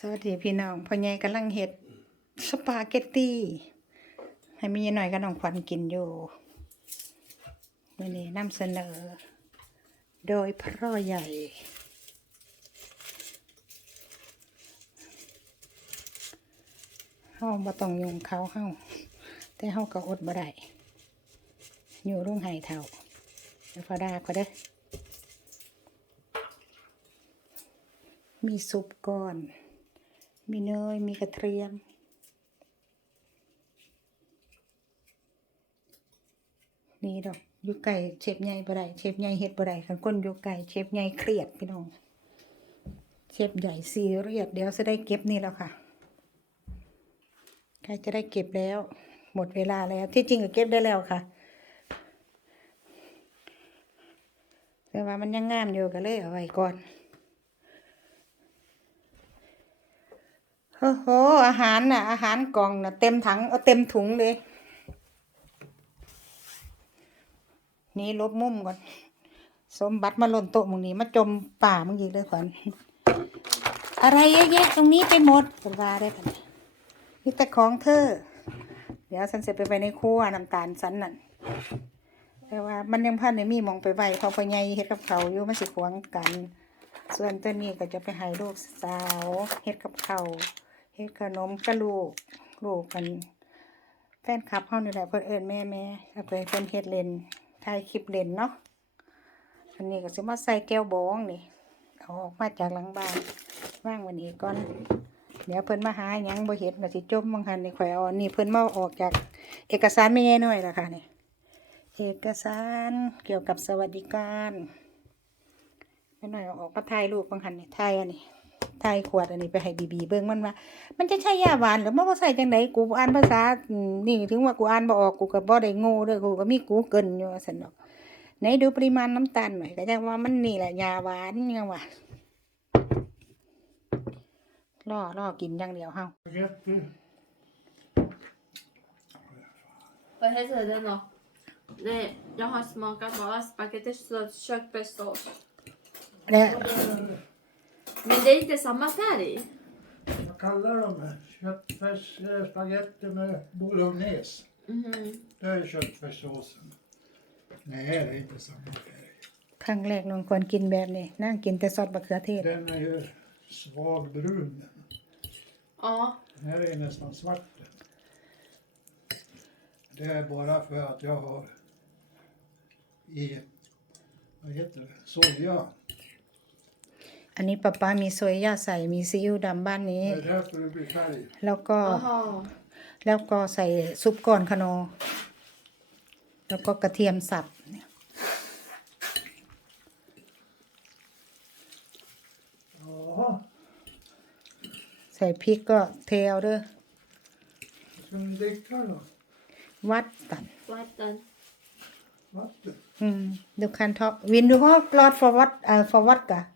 สวัสดีพี่น้องพ่อใหญ่กำลังเฮ็ดสปาเกตตี้ให้มีหน่อยกับน้องขวัญกินอยู่วันนี้นำเสนอ โดยพ่อใหญ่ เฮาบ่ต้องยุงเขาเฮาแต่เฮาก็อดบ่ได้อยู่รุ่งไห้เท่าเดี๋ยวพอดาก็เด้อมีซุปก่อน มีเนย มีกระเทียม นี่ดอกยูไก่เชฟใหญ่บ่ได้เชฟใหญ่เฮ็ดบ่ได้คันก้นยูไก่เชฟใหญ่เครียดพี่น้อง เชฟใหญ่ซีเรียสเดี๋ยวจะได้เก็บนี่แล้วค่ะใกล้จะได้เก็บแล้ว หมดเวลาแล้วที่จริงก็เก็บได้แล้วค่ะแต่ว่ามันยังงามอยู่ก็เลยเอาไว้ก่อน โอ้โห อาหารน่ะ อาหารกล่องน่ะ เต็มถังเอาเต็มถุงเลย นี่ลบมุมก่อน สมบัติมาหล่นโต๊ะมึงนี้มาจมป่ามึงอีกเลยขวัญอะไรเยอะแยะตรงนี้ไปหมดเป็นว่าได้ปะเนี่ยนี่แต่ของเธอ เดี๋ยวฉันเสร็จไปไวในครัวน้ำตาลสันนั่นแต่ว่ามันยังพันในมีมองไปไว้เพอพอใหญ่เฮ็ดกับเขาอยู่มันสิขวางกัน ส่วนตัวนี้ก็จะไปให้ลูกสาวเฮ็ดกับเขา เฮ็ดขนมกับลูกลูกกันแฟนคลับเฮานี่แหละเพิ่นเอิ้นแม่แม่เอาไปเพิ่นเฮ็ดเล่นถ่ายคลิปเล่นเนาะอันนี้ก็สิมาใส่แก้วบองนี่เอาออกมาจากหลังบ้านว่างวันนี้ก่อนเดี๋ยวเพิ่นมาหาหยังบ่เห็นก็สิจมบางหันนี่ข่อยเอาอันนี้เพิ่นมาอาออกจากเอกสารไม่ใหญ่หน่อยล่ะค่ะนี่เอกสารเกี่ยวกับสวัสดิการไปหน่อยอออกมาถ่ายรูปบางหันนี่ถ่ายอันนี้ ถ่ายขวดอันนี้ไปให้บีบีเบิ่งมันว่ามันจะใช่ยาหวานหรือมันบ่ใส่จังไดกูอ่านภาษาอืมนี่ถึงว่ากูอ่านบ่ออกกูก็บ่ได้โง่เด้อกูก็มีกูเกินอยู่ว่าซั่นดอกไหนดูปริมาณน้ำตาลหน่อยก็จังว่ามันนี่แหละยาหวานยังว่าล่อล่อกินอย่างเดียวเฮา Spaghetti. Vad heter den då? Nej, jag har smakat bara spagetti köttfärssås. และ Eh, Men det är inte samma färg. Vad kallar de det? Köttfärs eh, spagetti med bolognese. Mhm. Det är köttfärssåsen. Nej, det är inte samma färg. ครั้งแรกน้องควรกินแบบนี้นั่งกินแต่ซอสมะเขือเทศ Den är ju svag brun. Ja. Den här är nästan svart. Det är bara för att jag har i, vad heter det, soja. อันนี้ป้าป้ามีโซย่าใส่มีซีอิ๊วดำบ้านนี้ Det är därför det blir färg. แล้วก็ Aha. แล้วก็ใส่ซุปก้อนขนอแล้วก็กระเทียมสับเนี่ย Ja, ใส่พริกก็เทเอาเด้อ ska ni dricka då? วัดกัน Vatten. Vatten? อืมดูคันท็อปวินดูฮอกลอด for what เอ่อ for what กะ Va? Ja,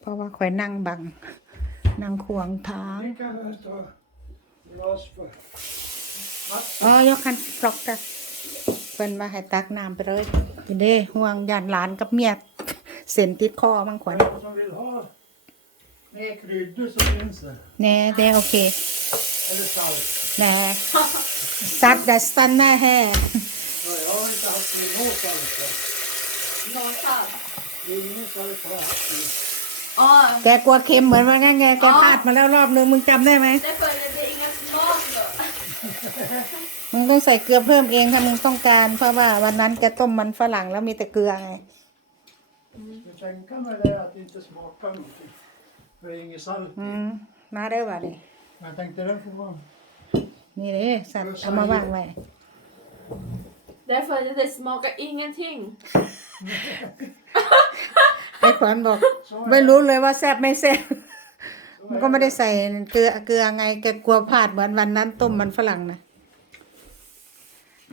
เพราะว่าข่อยนั่งบัง นั่งขวางทางอ๋อยกคันฟลอกกะเพิ่นมาให้ตักน้ำไปเลยนี่เด้ห่วงยานหลานกับเมียเส้นติดคอมังขวัญแน่แน่โอเคแน่ซัดดัสตันแน่แฮ่ Ja, jag har inte haft det något salt. där. Nålsalt. Ingen salt har jag haft det. Ja, แกกลัวเค็มเหมือนว่างั้นไงแกพลาดมาแล้วรอบนึงมึงจำได้ไหม därför är det ingen smak då. มึงต้องใส่เกลือเพิ่มเองถ้ามึงต้องการ เพราะว่าวันนั้นแกต้มมันฝรั่งแล้วมีแต่เกลือไง Jag tänker mig det att det inte smakar någonting. För det är inget salt อื i. มมาได้ป่ะนี่ Men jag tänkte det får vara นี่เด้สัตว์เอามาวางไว้ Därför är det smakar ingenting. ไอ้ขวัญบอก ไม่รู้เลยว่าแซ่บไม่แซ่บมันก็ไม่ได้ใส่เกลือเกลือไงแกกลัวพลาดเหมือนวันนั้นต้มมันฝรั่งนะ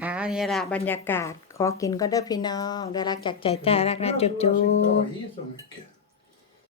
อ้าวนี่ละบรรยากาศ ขอกินก็เด้อพี่น้องได้รักจากใจจ้ารักนะจุ๊บจุ๊บ